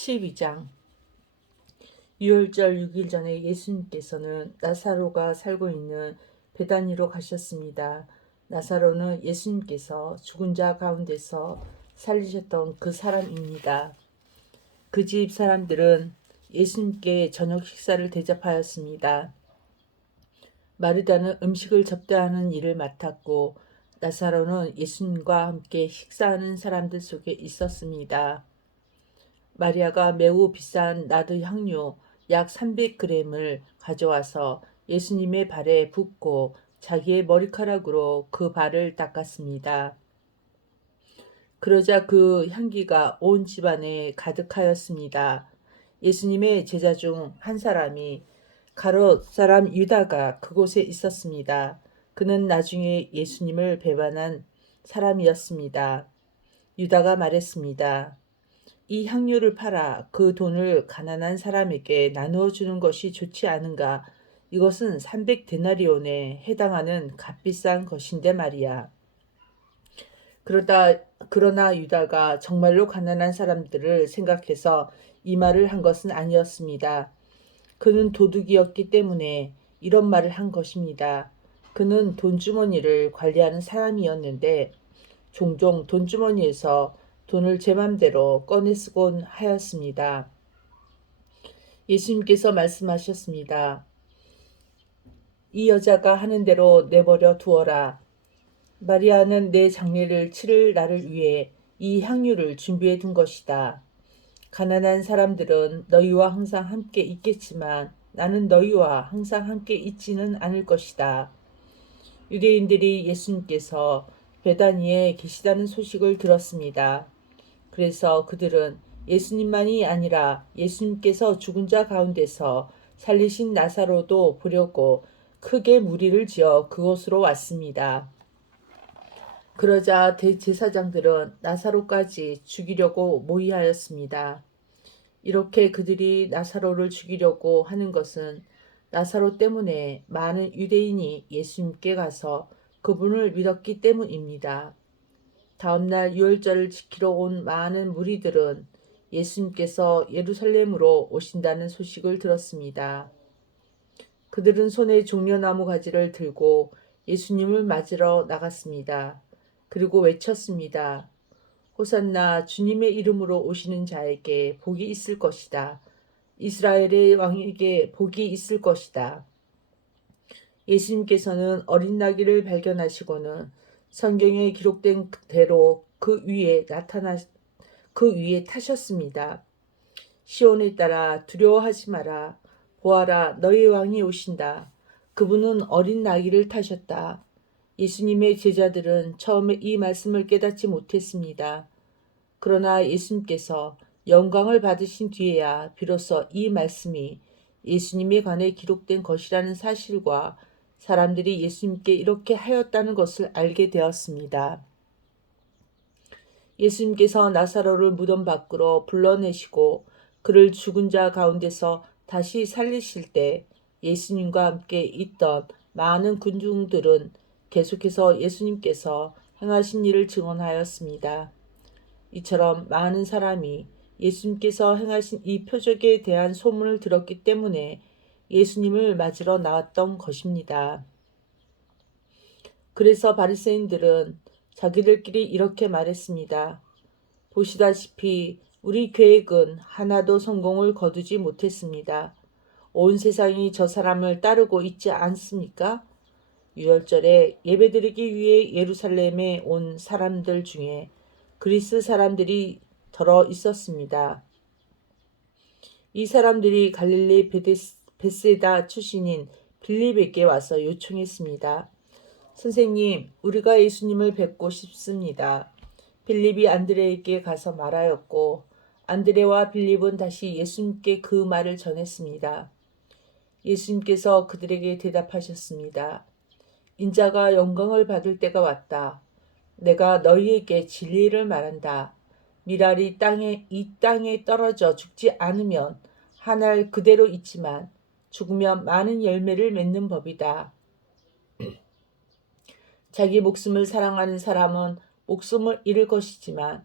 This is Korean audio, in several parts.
12장. 유월절 6일 전에 예수님께서는 나사로가 살고 있는 베다니로 가셨습니다. 나사로는 예수님께서 죽은 자 가운데서 살리셨던 그 사람입니다. 그 집 사람들은 예수님께 저녁 식사를 대접하였습니다. 마르다는 음식을 접대하는 일을 맡았고 나사로는 예수님과 함께 식사하는 사람들 속에 있었습니다. 마리아가 매우 비싼 나드 향료 약 300g을 가져와서 예수님의 발에 붓고 자기의 머리카락으로 그 발을 닦았습니다. 그러자 그 향기가 온 집안에 가득하였습니다. 예수님의 제자 중 한 사람이 가롯 사람 유다가 그곳에 있었습니다. 그는 나중에 예수님을 배반한 사람이었습니다. 유다가 말했습니다. 이 향료를 팔아 그 돈을 가난한 사람에게 나누어 주는 것이 좋지 않은가? 이것은 300데나리온에 해당하는 값비싼 것인데 말이야. 그러나 유다가 정말로 가난한 사람들을 생각해서 이 말을 한 것은 아니었습니다. 그는 도둑이었기 때문에 이런 말을 한 것입니다. 그는 돈주머니를 관리하는 사람이었는데 종종 돈주머니에서 돈을 제 맘대로 꺼내 쓰곤 하였습니다. 예수님께서 말씀하셨습니다. 이 여자가 하는 대로 내버려 두어라. 마리아는 내 장례를 치를 날을 위해 이 향유를 준비해 둔 것이다. 가난한 사람들은 너희와 항상 함께 있겠지만 나는 너희와 항상 함께 있지는 않을 것이다. 유대인들이 예수님께서 베다니에 계시다는 소식을 들었습니다. 그래서 그들은 예수님만이 아니라 예수님께서 죽은 자 가운데서 살리신 나사로도 보려고 크게 무리를 지어 그곳으로 왔습니다. 그러자 대제사장들은 나사로까지 죽이려고 모의하였습니다. 이렇게 그들이 나사로를 죽이려고 하는 것은 나사로 때문에 많은 유대인이 예수님께 가서 그분을 믿었기 때문입니다. 다음날 유월절을 지키러 온 많은 무리들은 예수님께서 예루살렘으로 오신다는 소식을 들었습니다. 그들은 손에 종려나무 가지를 들고 예수님을 맞으러 나갔습니다. 그리고 외쳤습니다. 호산나 주님의 이름으로 오시는 자에게 복이 있을 것이다. 이스라엘의 왕에게 복이 있을 것이다. 예수님께서는 어린 나귀를 발견하시고는 성경에 기록된 대로 그 위에 타셨습니다. 시온에 따라 두려워하지 마라. 보아라, 너희 왕이 오신다. 그분은 어린 나귀를 타셨다. 예수님의 제자들은 처음에 이 말씀을 깨닫지 못했습니다. 그러나 예수님께서 영광을 받으신 뒤에야 비로소 이 말씀이 예수님에 관해 기록된 것이라는 사실과 사람들이 예수님께 이렇게 하였다는 것을 알게 되었습니다. 예수님께서 나사로를 무덤 밖으로 불러내시고 그를 죽은 자 가운데서 다시 살리실 때 예수님과 함께 있던 많은 군중들은 계속해서 예수님께서 행하신 일을 증언하였습니다. 이처럼 많은 사람이 예수님께서 행하신 이 표적에 대한 소문을 들었기 때문에 예수님을 맞으러 나왔던 것입니다. 그래서 바리새인들은 자기들끼리 이렇게 말했습니다. 보시다시피 우리 계획은 하나도 성공을 거두지 못했습니다. 온 세상이 저 사람을 따르고 있지 않습니까? 유월절에 예배드리기 위해 예루살렘에 온 사람들 중에 그리스 사람들이 더러 있었습니다. 이 사람들이 갈릴리 벳세다 출신인 빌립에게 와서 요청했습니다. 선생님, 우리가 예수님을 뵙고 싶습니다. 빌립이 안드레에게 가서 말하였고 안드레와 빌립은 다시 예수님께 그 말을 전했습니다. 예수님께서 그들에게 대답하셨습니다. 인자가 영광을 받을 때가 왔다. 내가 너희에게 진리를 말한다. 미랄이 이 땅에 떨어져 죽지 않으면 한 알 그대로 있지만 죽으면 많은 열매를 맺는 법이다. 자기 목숨을 사랑하는 사람은 목숨을 잃을 것이지만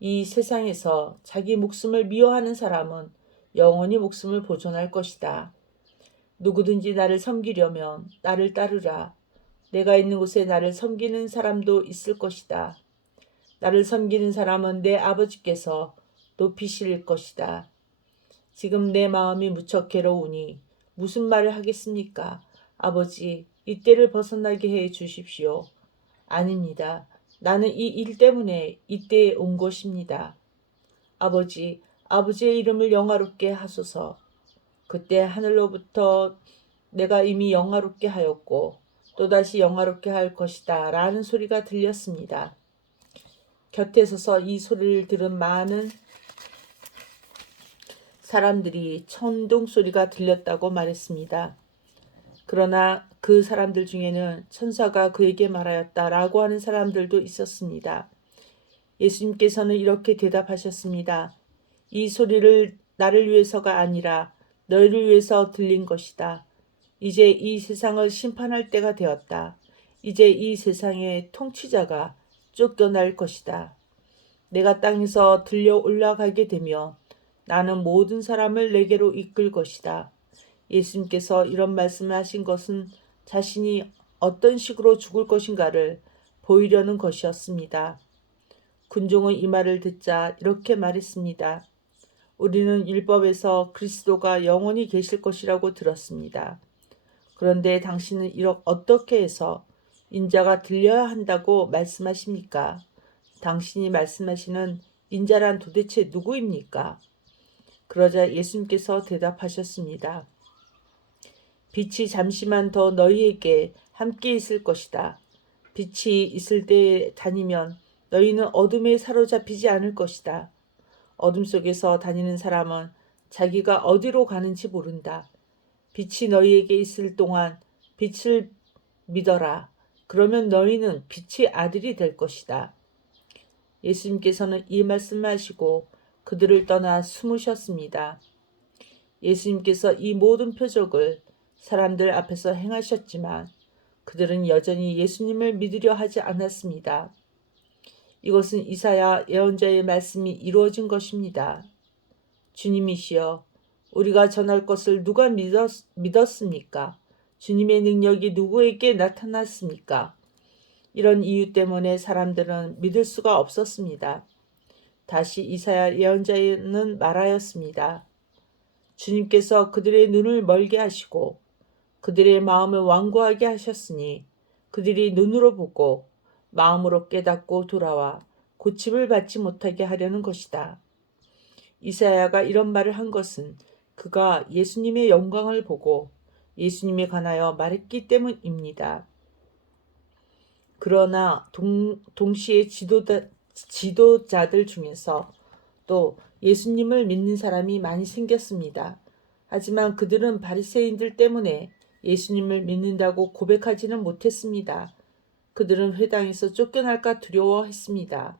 이 세상에서 자기 목숨을 미워하는 사람은 영원히 목숨을 보존할 것이다. 누구든지 나를 섬기려면 나를 따르라. 내가 있는 곳에 나를 섬기는 사람도 있을 것이다. 나를 섬기는 사람은 내 아버지께서 높이실 것이다. 지금 내 마음이 무척 괴로우니 무슨 말을 하겠습니까? 아버지, 이 때를 벗어나게 해 주십시오. 아닙니다. 나는 이 일 때문에 이때에 온 것입니다. 아버지, 아버지의 이름을 영화롭게 하소서. 그때 하늘로부터 내가 이미 영화롭게 하였고 또다시 영화롭게 할 것이다 라는 소리가 들렸습니다. 곁에 서서 이 소리를 들은 많은 사람들이 천둥 소리가 들렸다고 말했습니다. 그러나 그 사람들 중에는 천사가 그에게 말하였다라고 하는 사람들도 있었습니다. 예수님께서는 이렇게 대답하셨습니다. 이 소리를 나를 위해서가 아니라 너희를 위해서 들린 것이다. 이제 이 세상을 심판할 때가 되었다. 이제 이 세상의 통치자가 쫓겨날 것이다. 내가 땅에서 들려 올라가게 되면 나는 모든 사람을 내게로 이끌 것이다. 예수님께서 이런 말씀을 하신 것은 자신이 어떤 식으로 죽을 것인가를 보이려는 것이었습니다. 군중은 이 말을 듣자 이렇게 말했습니다. 우리는 율법에서 그리스도가 영원히 계실 것이라고 들었습니다. 그런데 당신은 어떻게 해서 인자가 들려야 한다고 말씀하십니까? 당신이 말씀하시는 인자란 도대체 누구입니까? 그러자 예수님께서 대답하셨습니다. 빛이 잠시만 더 너희에게 함께 있을 것이다. 빛이 있을 때 다니면 너희는 어둠에 사로잡히지 않을 것이다. 어둠 속에서 다니는 사람은 자기가 어디로 가는지 모른다. 빛이 너희에게 있을 동안 빛을 믿어라. 그러면 너희는 빛의 아들이 될 것이다. 예수님께서는 이 말씀을 하시고 그들을 떠나 숨으셨습니다. 예수님께서 이 모든 표적을 사람들 앞에서 행하셨지만 그들은 여전히 예수님을 믿으려 하지 않았습니다. 이것은 이사야 예언자의 말씀이 이루어진 것입니다. 주님이시여, 우리가 전할 것을 누가 믿었습니까? 주님의 능력이 누구에게 나타났습니까? 이런 이유 때문에 사람들은 믿을 수가 없었습니다. 다시 이사야 예언자는 말하였습니다. 주님께서 그들의 눈을 멀게 하시고 그들의 마음을 완고하게 하셨으니 그들이 눈으로 보고 마음으로 깨닫고 돌아와 고침을 받지 못하게 하려는 것이다. 이사야가 이런 말을 한 것은 그가 예수님의 영광을 보고 예수님에 관하여 말했기 때문입니다. 그러나 동시에 지도자들 중에서 또 예수님을 믿는 사람이 많이 생겼습니다. 하지만 그들은 바리새인들 때문에 예수님을 믿는다고 고백하지는 못했습니다. 그들은 회당에서 쫓겨날까 두려워했습니다.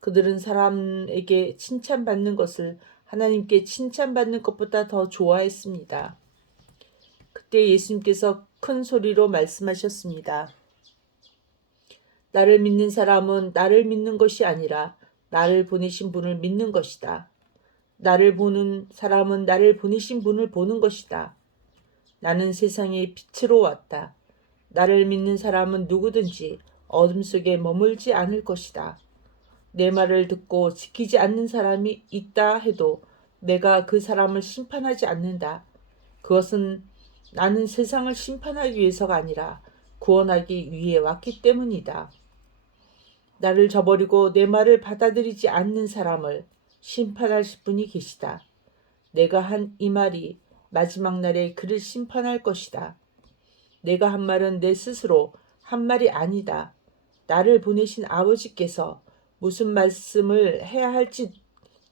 그들은 사람에게 칭찬받는 것을 하나님께 칭찬받는 것보다 더 좋아했습니다. 그때 예수님께서 큰 소리로 말씀하셨습니다. 나를 믿는 사람은 나를 믿는 것이 아니라 나를 보내신 분을 믿는 것이다. 나를 보는 사람은 나를 보내신 분을 보는 것이다. 나는 세상의 빛으로 왔다. 나를 믿는 사람은 누구든지 어둠 속에 머물지 않을 것이다. 내 말을 듣고 지키지 않는 사람이 있다 해도 내가 그 사람을 심판하지 않는다. 그것은 나는 세상을 심판하기 위해서가 아니라 구원하기 위해 왔기 때문이다. 나를 저버리고 내 말을 받아들이지 않는 사람을 심판하실 분이 계시다. 내가 한 이 말이 마지막 날에 그를 심판할 것이다. 내가 한 말은 내 스스로 한 말이 아니다. 나를 보내신 아버지께서 무슨 말씀을 해야 할지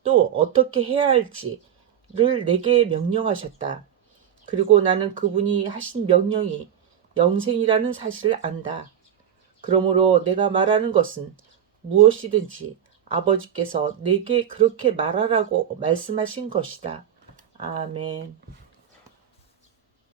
또 어떻게 해야 할지를 내게 명령하셨다. 그리고 나는 그분이 하신 명령이 영생이라는 사실을 안다. 그러므로 내가 말하는 것은 무엇이든지 아버지께서 내게 그렇게 말하라고 말씀하신 것이다. 아멘.